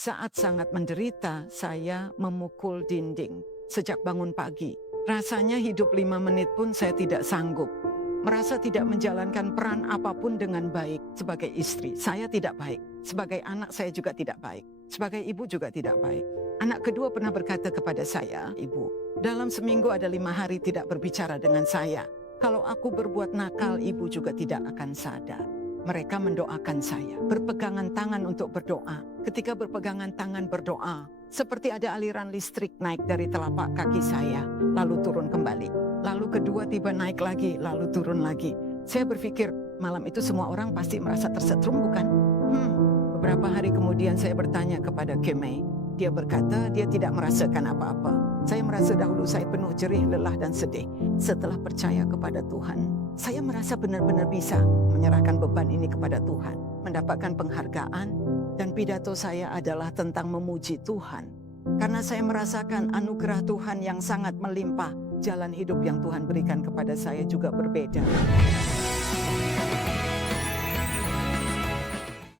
Saat sangat menderita, saya memukul dinding sejak bangun pagi. Rasanya hidup 5 menit pun saya tidak sanggup. Merasa tidak menjalankan peran apapun dengan baik. Sebagai istri, saya tidak baik. Sebagai anak, saya juga tidak baik. Sebagai ibu juga tidak baik. Anak kedua pernah berkata kepada saya, "Ibu, dalam seminggu ada 5 hari tidak berbicara dengan saya. Kalau aku berbuat nakal, ibu juga tidak akan sadar." Mereka mendoakan saya, berpegangan tangan untuk berdoa. Ketika berpegangan tangan berdoa, seperti ada aliran listrik naik dari telapak kaki saya, lalu turun kembali. Lalu kedua tiba naik lagi, lalu turun lagi. Saya berpikir, malam itu semua orang pasti merasa tersetrum, bukan? Beberapa hari kemudian saya bertanya kepada Kemei. Dia berkata dia tidak merasakan apa-apa. Saya merasa dahulu saya penuh jerih, lelah dan sedih. Setelah percaya kepada Tuhan, saya merasa benar-benar bisa menyerahkan beban ini kepada Tuhan. Mendapatkan penghargaan, dan pidato saya adalah tentang memuji Tuhan. Karena saya merasakan anugerah Tuhan yang sangat melimpah. Jalan hidup yang Tuhan berikan kepada saya juga berbeda.